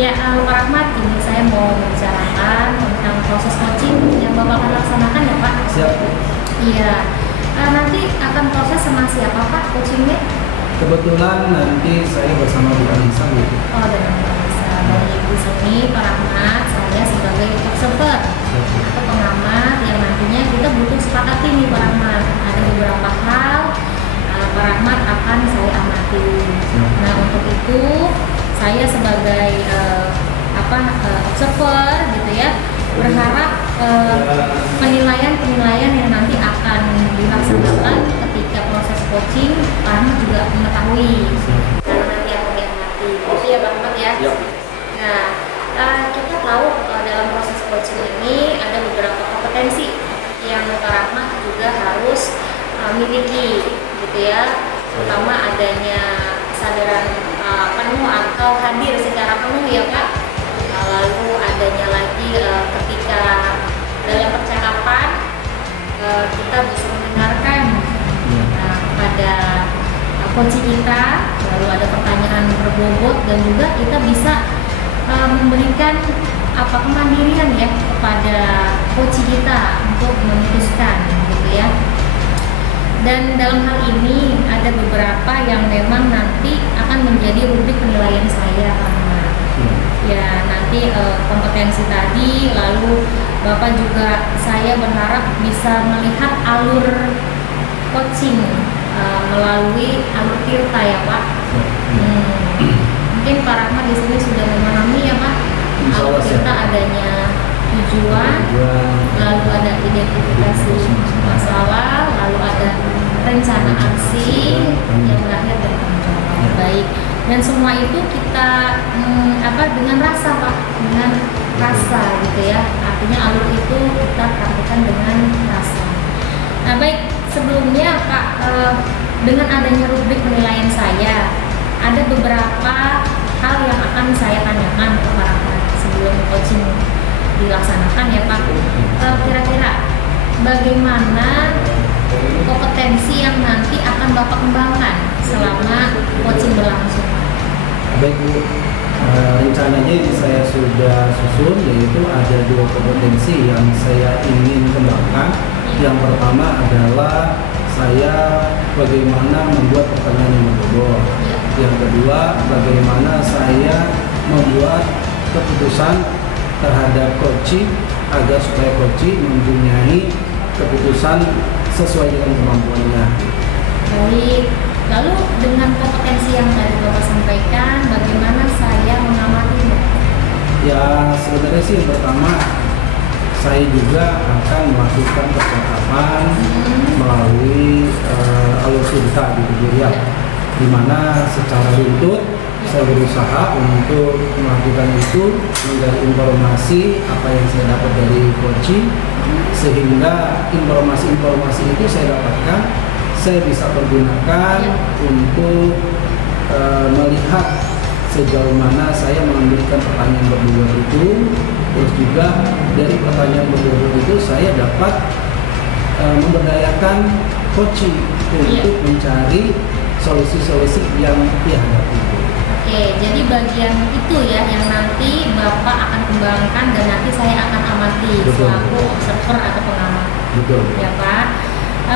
Ya, Pak Rahmat, ini saya mau membicarakan tentang proses coaching yang Bapak akan laksanakan ya Pak? Siap. Iya. Nanti akan proses sama siapa Pak coachingnya? Kebetulan nanti saya bersama Bu Anissa gitu. Oh, dengan Pak Anissa. Baik, di sini Pak Rahmat, saya sebagai observer atau pengamat yang nantinya kita butuh sepakati nih Pak Rahmat. Ada beberapa hal Pak Rahmat akan saya amati. Nah, untuk itu saya sebagai observer gitu ya, berharap penilaian yang nanti akan dilaksanakan ketika proses coaching Pak Rahmat juga mengetahui karena nanti akan diamati gitu ya Pak Rahmat ya. Nah, kita tahu dalam proses coaching ini ada beberapa kompetensi yang Pak Rahmat juga harus miliki gitu ya, terutama adanya kesadaran penuh atau hadir secara penuh ya Pak. Lalu adanya lagi ketika dalam percakapan kita bisa mendengarkan kepada coach kita, lalu ada pertanyaan berbobot dan juga kita bisa memberikan kemandirian ya kepada coach kita untuk memutuskan gitu ya. Dan dalam hal ini ada beberapa yang memang nanti akan menjadi rubrik penilaian saya karena ya nanti kompetensi tadi, lalu Bapak juga saya berharap bisa melihat alur coaching melalui alur tirta ya Pak. Mungkin Pak Rahmat di sini sudah memahami ya Pak. Alur tirta adanya tujuan, lalu ada identifikasi masalah, lalu ada rencana aksi yang berakhir dari penjawab. Baik, dan semua itu kita dengan rasa Pak, dengan rasa gitu ya. Artinya alur itu kita praktekkan dengan rasa. Nah baik, sebelumnya Pak, dengan adanya rubrik penilaian saya, ada beberapa hal yang akan saya tanyakan ke Pak Rahmat sebelum coaching dilaksanakan ya Pak. Kira-kira bagaimana kompetensi yang nanti akan Bapak kembangkan selama coaching berlangsung? Baik Bu, rencananya ini saya sudah susun, yaitu ada 2 kompetensi yang saya ingin kembangkan. Yang pertama adalah saya bagaimana membuat pertanyaan yang berbobot. Yang kedua, bagaimana saya membuat keputusan terhadap coaching agar supaya coaching mempunyai keputusan sesuai dengan kemampuannya. Baik, lalu dengan kompetensi yang tadi Bapak sampaikan, bagaimana saya mengamatinya? Ya sebenarnya sih yang pertama saya juga akan melakukan percakapan melalui alur tirta gitu ya, dimana secara runtut saya berusaha untuk melakukan itu, menggali informasi apa yang saya dapat dari coaching, sehingga informasi-informasi itu saya dapatkan, saya bisa pergunakan untuk melihat sejauh mana saya memberikan pertanyaan berbobot itu. Terus juga dari pertanyaan berbobot itu saya dapat memberdayakan coaching untuk mencari solusi-solusi yang dihadapi. Oke, jadi bagian itu ya yang nanti Bapak akan kembangkan dan nanti saya akan amati selaku observer atau pengamat. Betul. Ya Pak.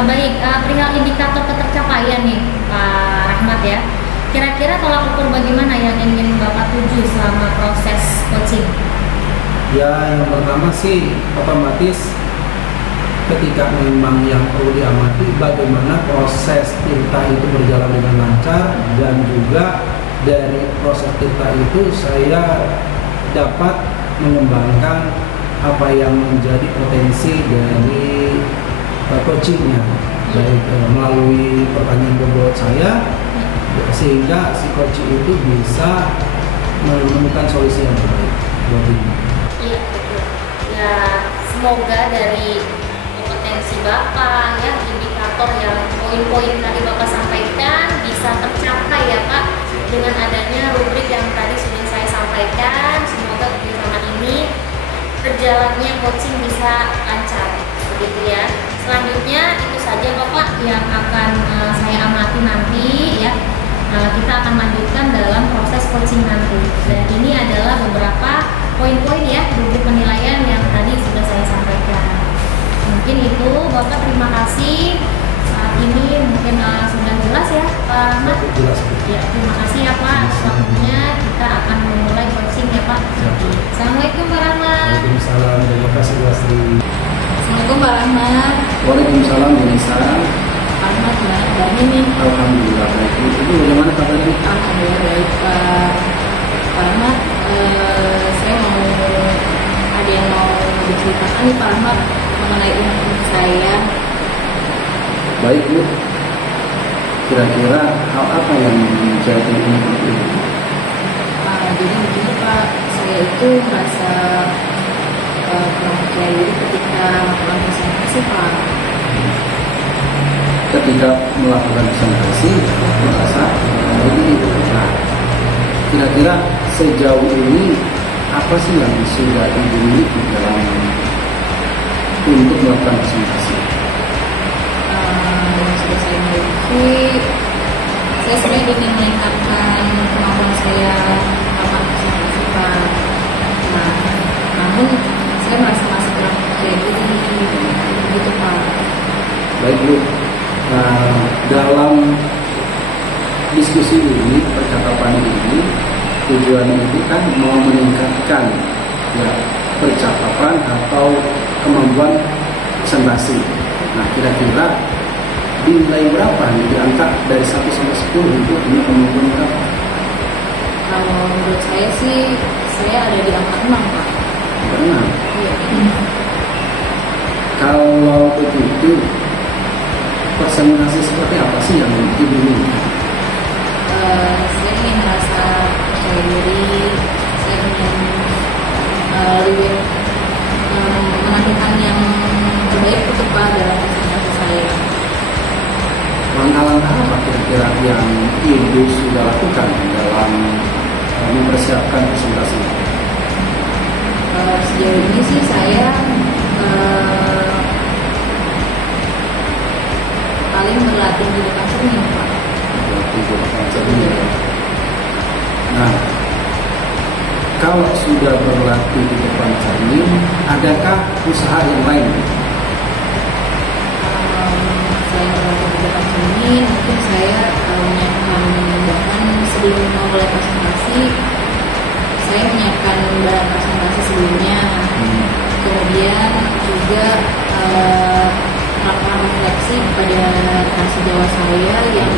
Baik, perihal indikator ketercapaian nih Pak Rahmat ya. Kira-kira tolak ukur bagaimana yang ingin Bapak tuju selama proses coaching? Ya, yang pertama sih otomatis ketika memang yang perlu diamati bagaimana proses tirta itu berjalan dengan lancar, dan juga dari proses tirta itu saya dapat mengembangkan apa yang menjadi potensi dari coachingnya, baik melalui pertanyaan berbobot saya, sehingga si coaching itu bisa menemukan solusi yang terbaik buat ini. Iya betul. Ya semoga dari kompetensi Bapak ya, indikator yang poin-poin tadi Bapak sampaikan bisa tercapai ya Pak dengan adanya rubrik yang tadi sudah saya sampaikan. Semoga kerjasama ini berjalannya coaching bisa lancar begitu ya. Selanjutnya itu saja Bapak yang akan saya amati nanti ya. kita akan lanjutkan dalam proses coaching nanti. Dan ini adalah beberapa poin-poin ya rubrik penilaian yang tadi sudah saya sampaikan. Mungkin itu, Bapak terima kasih. Saat ini mungkin sudah jelas ya Pak Ahmad? Jelas. Ya, terima kasih ya Pak atas waktunya. Kita akan memulai coaching ya Pak. Assalamualaikum Pak Rahmat. Waalaikumsalam. Terima kasih Bu Astri. Assalamualaikum Pak Rahmat. Waalaikumsalam Bu Nisa. Pak Rahmat gimana kabarnya nih? Alhamdulillah baik. Ibu bagaimana kabarnya? Alhamdulillah baik Pak. Pak Rahmat, saya ada yang mau diceritakan nih Pak Rahmat mengenai ilmu saya. Baik Bu. Kira-kira hal apa yang menjadi input Ibu? Jadi begini Pak, saya itu merasa kurang percaya diri ketika melakukan presentasi Pak. Ketika melakukan presentasi merasa ini. Nah, kira-kira sejauh ini apa sih yang sudah Ibu miliki dalam untuk melakukan presentasi? Yang sudah saya miliki, saya sebenarnya ingin meningkatkan kemampuan saya melakukan presentasi Pak. Nah, namun saya merasa masih kurang percaya diri gitu Pak. Baik Bu. Nah, dalam diskusi ini, percakapan ini, tujuan itu kan mau meningkatkan ya percakapan atau kemampuan presentasi. Nah, kira-kira nilai berapa nih di angka dari 1 sampai 10 itu ini kemampuan berapa? Kalau menurut saya sih, saya ada di angka 6 Pak. Karena Iya. kalau begitu presentasi seperti apa sih yang Ibu ini? Saya ingin merasa percaya diri, saya ingin lebih menampilkan yang terbaik untuk Pak dalam presentasi saya. Langkah-langkah apa kira-kira yang Ibu sudah lakukan dalam mempersiapkan presentasi? Sejauh ini sih saya paling berlatih di depan cermin Pak. Nah, kalau sudah berlatih di depan cermin, adakah usaha yang lain? Saya berlatih di depan cermin, mungkin saya menyiapkan bahan sebelum memulai presentasi. Saya menyiapkan bahan presentasi sebelumnya. Kemudian juga melakukan refleksi pada versi Jawa saya yang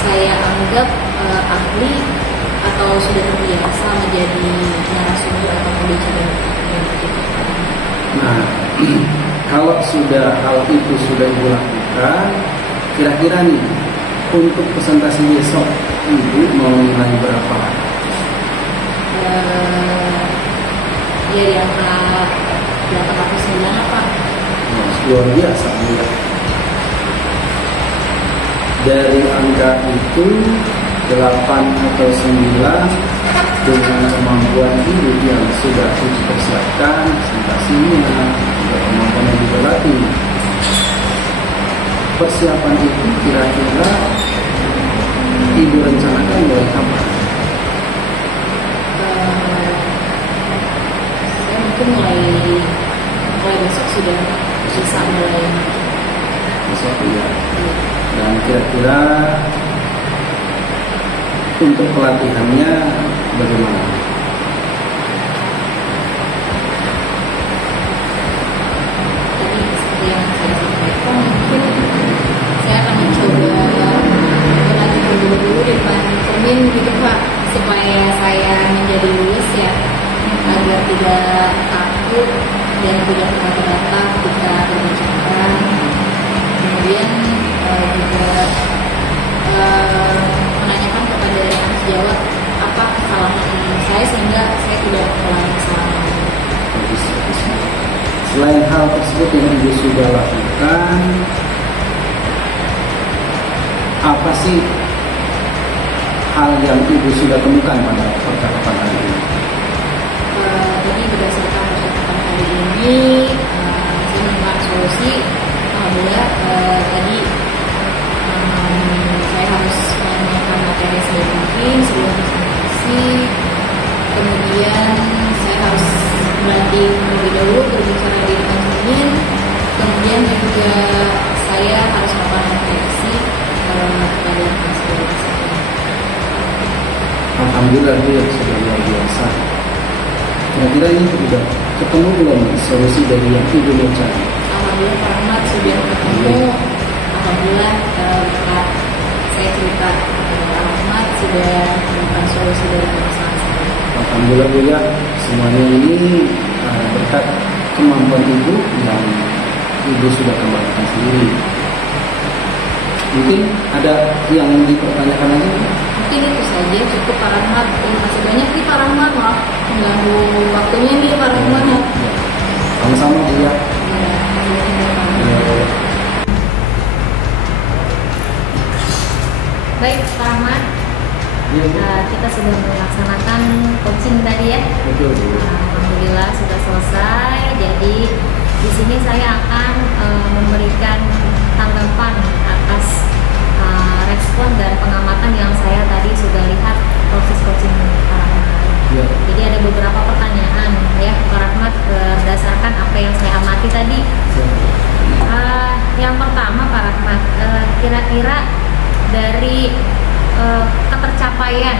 saya anggap ahli atau sudah terbiasa menjadi narasumber atau pembicara. Nah, kalau sudah hal itu sudah Ibu lakukan, kira-kira nih untuk presentasi besok Ibu mau nilai berapa? Ya di angka 809 Pak. Luar biasa ya. Dari angka itu 8 atau 9 dengan kemampuan Ibu yang sudah Ibu persiapkan presentasinya, kemampuan yang dilatih. Persiapan itu kira-kira Ibu rencanakan mulai kapan? Saya mungkin mulai besok sudah bisa mulai. Besok ya. Dan kira-kira untuk pelatihannya bagaimana? Tadi seperti yang saya sampaikan, mungkin saya akan mencoba berlatih dulu di depan cermin gitu Pak, supaya saya menjadi lulus ya, agar tidak takut dan tidak terbata-bata ketika berbicara. Kemudian juga menanyakan kepada yang sejawat apa kesalahan saya sehingga saya tidak mengulangi kesalahan. Selain hal tersebut yang Ibu sudah lakukan, apa sih hal yang Ibu sudah temukan pada percakapan hari ini? Jadi berdasarkan percakapan hari ini, saya menemukan solusi. Alhamdulillah tadi saya harus menyiapkan Alhamdulillah ya, sudah luar biasa. Kira-kira ini sudah ketemu belum solusi dari yang ibu mau cari? Alhamdulillah Pak Rahmat sudah ketemu. Alhamdulillah Bapak saya cerita Pak Rahmat sudah menemukan solusi dari masalah saya. Alhamdulillah Bu ya, semuanya ini berkat kemampuan ibu yang ibu sudah kembangkan sendiri. Mungkin ada yang dipertanyakan lagi? Mungkin itu saja cukup Pak Rahmat. Terima kasih banyak nih Pak Rahmat, maaf mengganggu waktunya nih Pak Rahmat. Sama-sama Bu ya. Baik Pak Rahmat, kita sudah melaksanakan coaching tadi ya. Betul Bu. Alhamdulillah sudah selesai. Jadi di sini saya akan memberikan tanggapan atas respon dan pengamatan yang saya tadi sudah lihat proses coaching Pak Rahmat. Ya. Jadi ada beberapa pertanyaan ya Pak Rahmat berdasarkan apa yang saya amati tadi. Yang pertama Pak Rahmat, kira-kira dari ketercapaian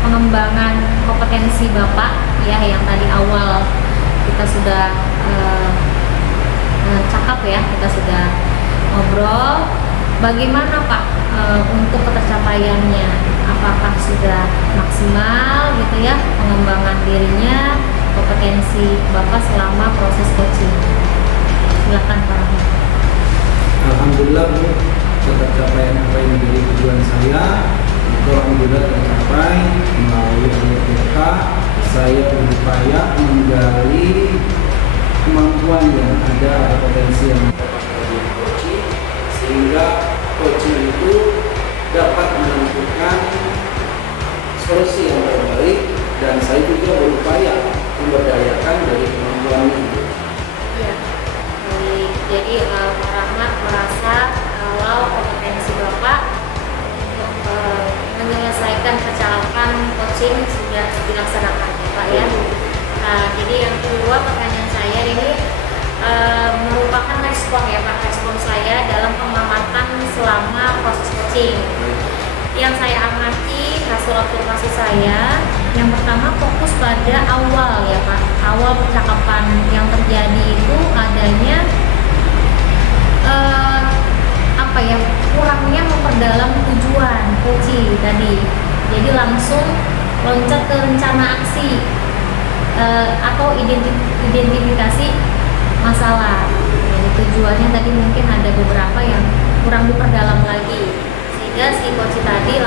pengembangan kompetensi Bapak ya yang tadi awal kita sudah cakap ya, kita sudah ngobrol. Bagaimana Pak untuk ketercapaiannya? Apakah sudah maksimal gitu ya pengembangan dirinya, kompetensi Bapak selama proses coaching? Silakan Pak Rahmat. Alhamdulillah Bu, tercapai apa yang menjadi tujuan saya itu alhamdulillah tercapai melalui LPK. Saya berupaya menggali kemampuan yang ada potensi yang dapat menjadi coaching, sehingga coaching itu dapat menentukan solusi yang terbaik, dan saya juga berupaya memberdayakan dari kemampuannya. Iya, baik. Jadi Pak Rahmat merasa kalau kompetensi Bapak untuk menyelesaikan percakapan coaching sudah dilaksanakan ya Pak ya. Nah, jadi yang kedua pertanyaan saya ini merupakan respon ya Pak, respon saya dalam pengamatan selama proses coaching. Yang saya amati hasil observasi saya, yang pertama fokus pada awal ya Pak, awal percakapan yang terjadi itu adanya kurangnya memperdalam tujuan coaching tadi. Jadi langsung loncat ke rencana aksi atau identifikasi masalah. Jadi tujuannya tadi mungkin ada beberapa yang kurang diperdalam lagi, sehingga si coach tadi